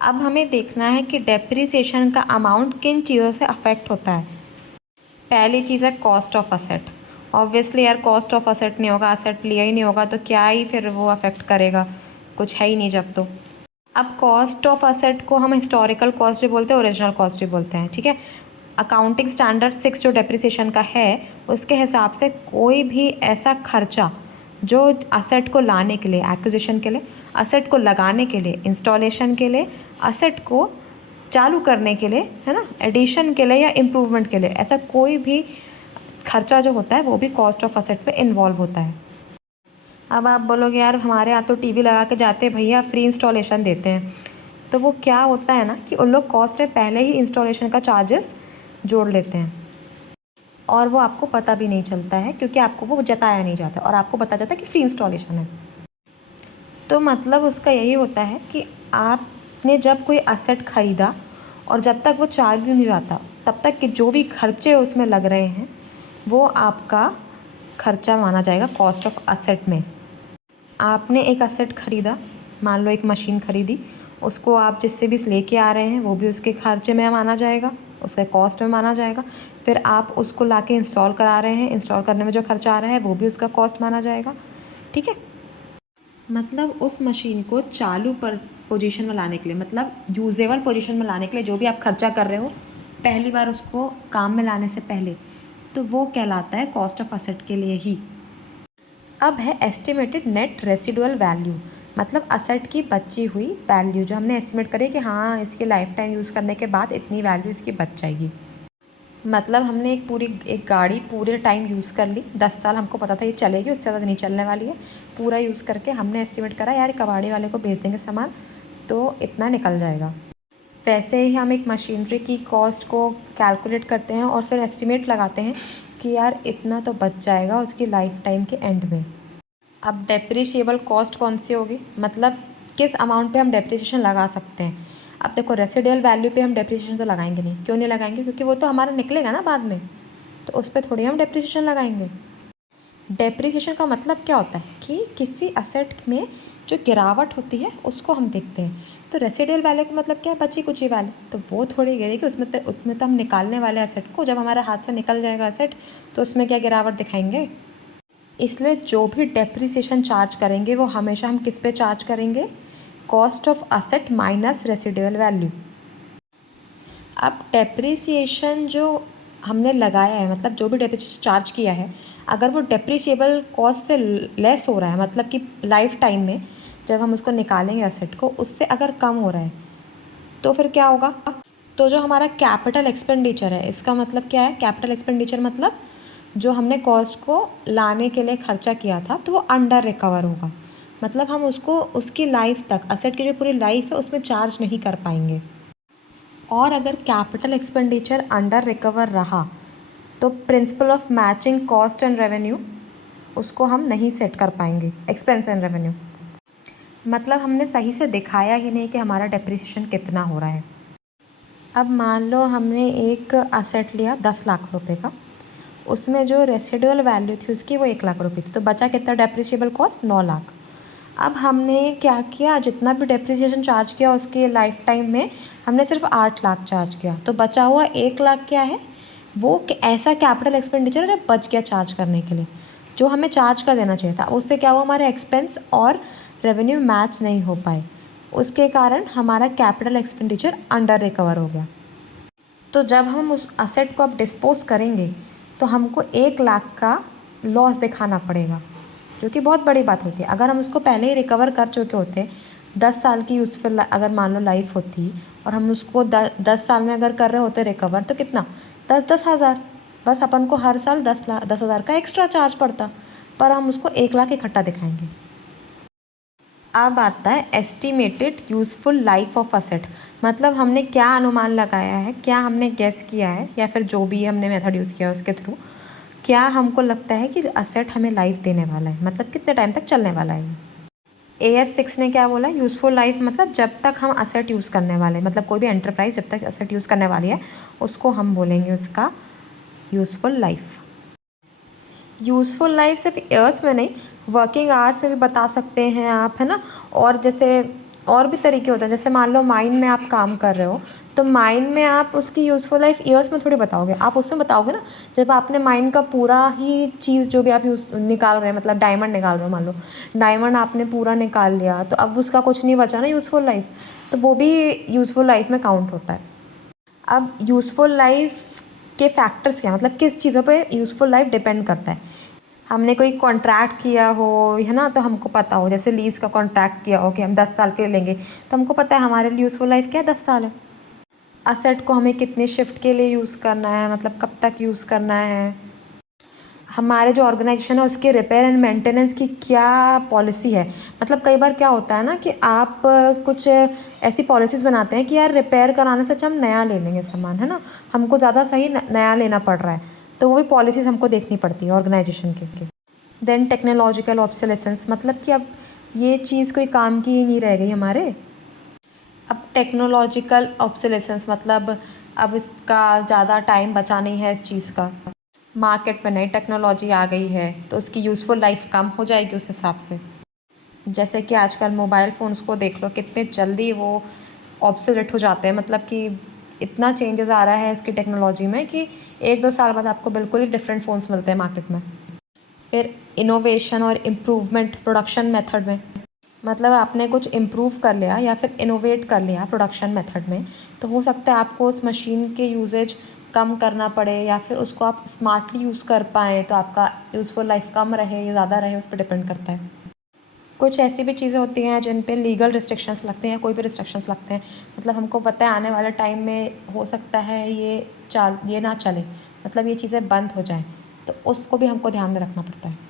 अब हमें देखना है कि डेप्रिसिएशन का अमाउंट किन चीज़ों से अफेक्ट होता है। पहली चीज़ है कॉस्ट ऑफ असेट। ऑब्वियसली यार कॉस्ट ऑफ असेट नहीं होगा, असेट लिया ही नहीं होगा तो क्या ही फिर वो अफेक्ट करेगा, कुछ है ही नहीं जब तो। अब कॉस्ट ऑफ असेट को हम हिस्टोरिकल कॉस्ट भी बोलते हैं, ओरिजिनल कॉस्ट भी बोलते हैं, ठीक है। अकाउंटिंग स्टैंडर्ड 6 जो डेप्रिसिएशन का है उसके हिसाब से कोई भी ऐसा खर्चा जो असेट को लाने के लिए, एक्विजिशन के लिए, असेट को लगाने के लिए, इंस्टॉलेशन के लिए, असेट को चालू करने के लिए, है ना, एडिशन के लिए या इम्प्रूवमेंट के लिए, ऐसा कोई भी खर्चा जो होता है वो भी कॉस्ट ऑफ असेट पे इन्वॉल्व होता है। अब आप बोलोगे यार हमारे यहाँ तो टीवी लगा के जाते हैं भैया, फ्री इंस्टॉलेशन देते हैं। तो वो क्या होता है ना कि उन लोग कॉस्ट में पहले ही इंस्टॉलेशन का चार्जेस जोड़ लेते हैं और वो आपको पता भी नहीं चलता है क्योंकि आपको वो जताया नहीं जाता और आपको पता जाता है कि फ्री इंस्टॉलेशन है। तो मतलब उसका यही होता है कि आपने जब कोई असेट ख़रीदा और जब तक वो चार्ज नहीं जाता तब तक कि जो भी खर्चे उसमें लग रहे हैं वो आपका खर्चा माना जाएगा कॉस्ट ऑफ असेट में। आपने एक असेट ख़रीदा, मान लो एक मशीन ख़रीदी, उसको आप जिससे भी लेके आ रहे हैं वो भी उसके खर्चे में माना जाएगा, उसके कॉस्ट में माना जाएगा। फिर आप उसको लाके इंस्टॉल करा रहे हैं, इंस्टॉल करने में जो खर्चा आ रहा है वो भी उसका कॉस्ट माना जाएगा, ठीक है। मतलब उस मशीन को चालू पर पोजीशन में लाने के लिए, मतलब यूजेबल पोजीशन में लाने के लिए जो भी आप खर्चा कर रहे हो पहली बार उसको काम में लाने से पहले, तो वो कहलाता है कॉस्ट ऑफ असेट के लिए ही। अब है एस्टिमेटेड नेट रेसिडुअल वैल्यू, मतलब असेट की बची हुई वैल्यू जो हमने एस्टिमेट करी कि हाँ इसकी लाइफ टाइम यूज़ करने के बाद इतनी वैल्यू इसकी बच जाएगी। मतलब हमने एक गाड़ी पूरे टाइम यूज़ कर ली, 10 साल हमको पता था ये चलेगी, उससे ज़्यादा नहीं चलने वाली है, पूरा यूज़ करके हमने एस्टिमेट करा यार कबाड़ी वाले को बेच देंगे सामान तो इतना निकल जाएगा। वैसे ही हम एक मशीनरी की कॉस्ट को कैलकुलेट करते हैं और फिर एस्टिमेट लगाते हैं कि यार इतना तो बच जाएगा उसकी लाइफ टाइम के एंड में। अब डेप्रिशिएबल कॉस्ट कौन सी होगी, मतलब किस अमाउंट पे हम डेप्रिसिएशन लगा सकते हैं। अब देखो रेसिडुअल वैल्यू पे हम डेप्रिसिएशन तो लगाएंगे नहीं, क्यों नहीं लगाएंगे, क्योंकि वो तो हमारा निकलेगा ना बाद में, तो उस पर थोड़ी हम डेप्रिसिएशन लगाएंगे। डेप्रिसिएशन का मतलब क्या होता है कि किसी असेट में जो गिरावट होती है उसको हम देखते हैं। तो रेसिडुअल वैल्यू का मतलब क्या है, बची कुची वैल्यू, तो वो थोड़ी गिरेगी, उसमें तो हम निकालने वाले असेट को, जब हमारे हाथ से निकल जाएगा असेट तो उसमें क्या गिरावट दिखाएंगे। इसलिए जो भी डेप्रिसिएशन चार्ज करेंगे वो हमेशा हम किस पे चार्ज करेंगे, cost of asset minus residual value. अब डेप्रिसिएशन जो हमने लगाया है, मतलब जो भी डेप्रिसिएशन चार्ज किया है, अगर वो डेप्रिसिएबल कॉस्ट से लेस हो रहा है, मतलब कि लाइफ टाइम में जब हम उसको निकालेंगे असेट को उससे अगर कम हो रहा है तो फिर क्या होगा। तो जो हमारा कैपिटल एक्सपेंडिचर है, इसका मतलब क्या है, कैपिटल एक्सपेंडिचर मतलब जो हमने कॉस्ट को लाने के लिए खर्चा किया था तो वो अंडर रिकवर होगा, मतलब हम उसको उसकी लाइफ तक, असेट की जो पूरी लाइफ है उसमें चार्ज नहीं कर पाएंगे। और अगर कैपिटल एक्सपेंडिचर अंडर रिकवर रहा तो principle of matching cost and revenue उसको हम नहीं सेट कर पाएंगे, एक्सपेंस एंड रेवेन्यू, मतलब हमने सही से दिखाया ही नहीं कि हमारा डेप्रिसिएशन कितना हो रहा है। अब मान लो हमने एक असेट लिया 10 लाख रुपए का, उसमें जो रेसिडुअल वैल्यू थी उसकी वो 1 लाख रुपए थी, तो बचा कितना डेप्रिसिएबल कॉस्ट, 9 लाख। अब हमने क्या किया, जितना भी डेप्रिसिएशन चार्ज किया उसके लाइफ टाइम में हमने सिर्फ 8 लाख चार्ज किया, तो बचा हुआ 1 लाख क्या है, वो ऐसा कैपिटल एक्सपेंडिचर है जो बच गया चार्ज करने के लिए, जो हमें चार्ज कर देना चाहिए था, उससे क्या हुआ, हमारे एक्सपेंस और रेवेन्यू मैच नहीं हो पाए, उसके कारण हमारा कैपिटल एक्सपेंडिचर अंडर रिकवर हो गया। तो जब हम उस असेट को अब डिस्पोज करेंगे तो हमको 1 लाख का लॉस दिखाना पड़ेगा, जो कि बहुत बड़ी बात होती है। अगर हम उसको पहले ही रिकवर कर चुके होते, 10 साल की यूज़फुल अगर मान लो लाइफ होती और हम उसको 10 साल में अगर कर रहे होते रिकवर, तो कितना, 10,000, बस अपन को हर साल 10,000 का एक्स्ट्रा चार्ज पड़ता, पर हम उसको 1 लाख इकट्ठा दिखाएंगे। अब आता है estimated useful life of asset, मतलब हमने क्या अनुमान लगाया है, क्या हमने गेस किया है, या फिर जो भी हमने मेथड यूज़ किया है उसके थ्रू क्या हमको लगता है कि असेट हमें लाइफ देने वाला है, मतलब कितने टाइम तक चलने वाला है। AS6 ने क्या बोला, यूज़फुल लाइफ मतलब जब तक हम असेट यूज़ करने वाले, मतलब कोई भी एंटरप्राइज जब तक असेट यूज़ करने वाली है उसको हम बोलेंगे उसका यूज़फुल लाइफ। यूज़फुल लाइफ सिर्फ ईयर्स में नहीं, वर्किंग आवर्स में भी बता सकते हैं आप, है ना। और जैसे और भी तरीके होते हैं, जैसे मान लो माइन में आप काम कर रहे हो, तो माइन में आप उसकी यूज़फुल लाइफ ईयर्स में थोड़ी बताओगे, आप उसमें बताओगे ना जब आपने माइन का पूरा ही चीज़ जो भी आप यूज़ निकाल रहे हैं, मतलब डायमंड निकाल रहे हो, मान लो डायमंड आपने पूरा निकाल लिया, तो अब उसका कुछ नहीं बचा ना यूज़फुल लाइफ, तो वो भी यूज़फुल लाइफ में काउंट होता है। अब यूज़फुल लाइफ के फैक्टर्स क्या, मतलब किस चीज़ों पे यूज़फुल लाइफ डिपेंड करता है। हमने कोई कॉन्ट्रैक्ट किया हो, है ना, तो हमको पता हो, जैसे लीज़ का कॉन्ट्रैक्ट किया हो कि हम 10 साल के लिए लेंगे, तो हमको पता है हमारे लिए यूज़फुल लाइफ क्या है, 10 साल है। असेट को हमें कितने शिफ्ट के लिए यूज़ करना है, मतलब कब तक यूज़ करना है, हमारे जो ऑर्गेनाइजेशन है उसके रिपेयर एंड मेंटेनेंस की क्या पॉलिसी है। मतलब कई बार क्या होता है ना कि आप कुछ ऐसी पॉलिसीज़ बनाते हैं कि यार रिपेयर कराने से अच्छा हम नया ले लेंगे सामान, है ना, हमको ज़्यादा सही नया लेना पड़ रहा है, तो वो भी पॉलिसीज़ हमको देखनी पड़ती है ऑर्गेनाइजेशन की। देन टेक्नोलॉजिकल ऑब्सोलेसेंस, मतलब कि अब ये चीज़ कोई काम की ही नहीं रह गई हमारे। अब टेक्नोलॉजिकल ऑब्सोलेसेंस मतलब अब इसका ज़्यादा टाइम बचा नहीं है इस चीज़ का, मार्केट में नई टेक्नोलॉजी आ गई है तो उसकी यूज़फुल लाइफ कम हो जाएगी उस हिसाब से। जैसे कि आजकल मोबाइल फ़ोन्स को देख लो, कितने जल्दी वो ऑब्सोलेट हो जाते हैं, मतलब कि इतना चेंजेस आ रहा है इसकी टेक्नोलॉजी में कि 1-2 साल बाद आपको बिल्कुल ही डिफरेंट फ़ोन्स मिलते हैं मार्केट में। फिर इनोवेशन और इम्प्रूवमेंट प्रोडक्शन मेथड में, मतलब आपने कुछ इम्प्रूव कर लिया या फिर इनोवेट कर लिया प्रोडक्शन मेथड में, तो हो सकता है आपको उस मशीन के यूजेज कम करना पड़े या फिर उसको आप स्मार्टली यूज़ कर पाएँ, तो आपका यूज़फुल लाइफ कम रहे या ज़्यादा रहे, उस पर डिपेंड करता है। कुछ ऐसी भी चीज़ें होती हैं जिन पे लीगल रिस्ट्रिक्शंस लगते हैं, कोई भी रिस्ट्रिक्शंस लगते हैं, मतलब हमको पता है आने वाले टाइम में हो सकता है ये ना चले, मतलब ये चीज़ें बंद हो जाएँ, तो उसको भी हमको ध्यान में रखना पड़ता है।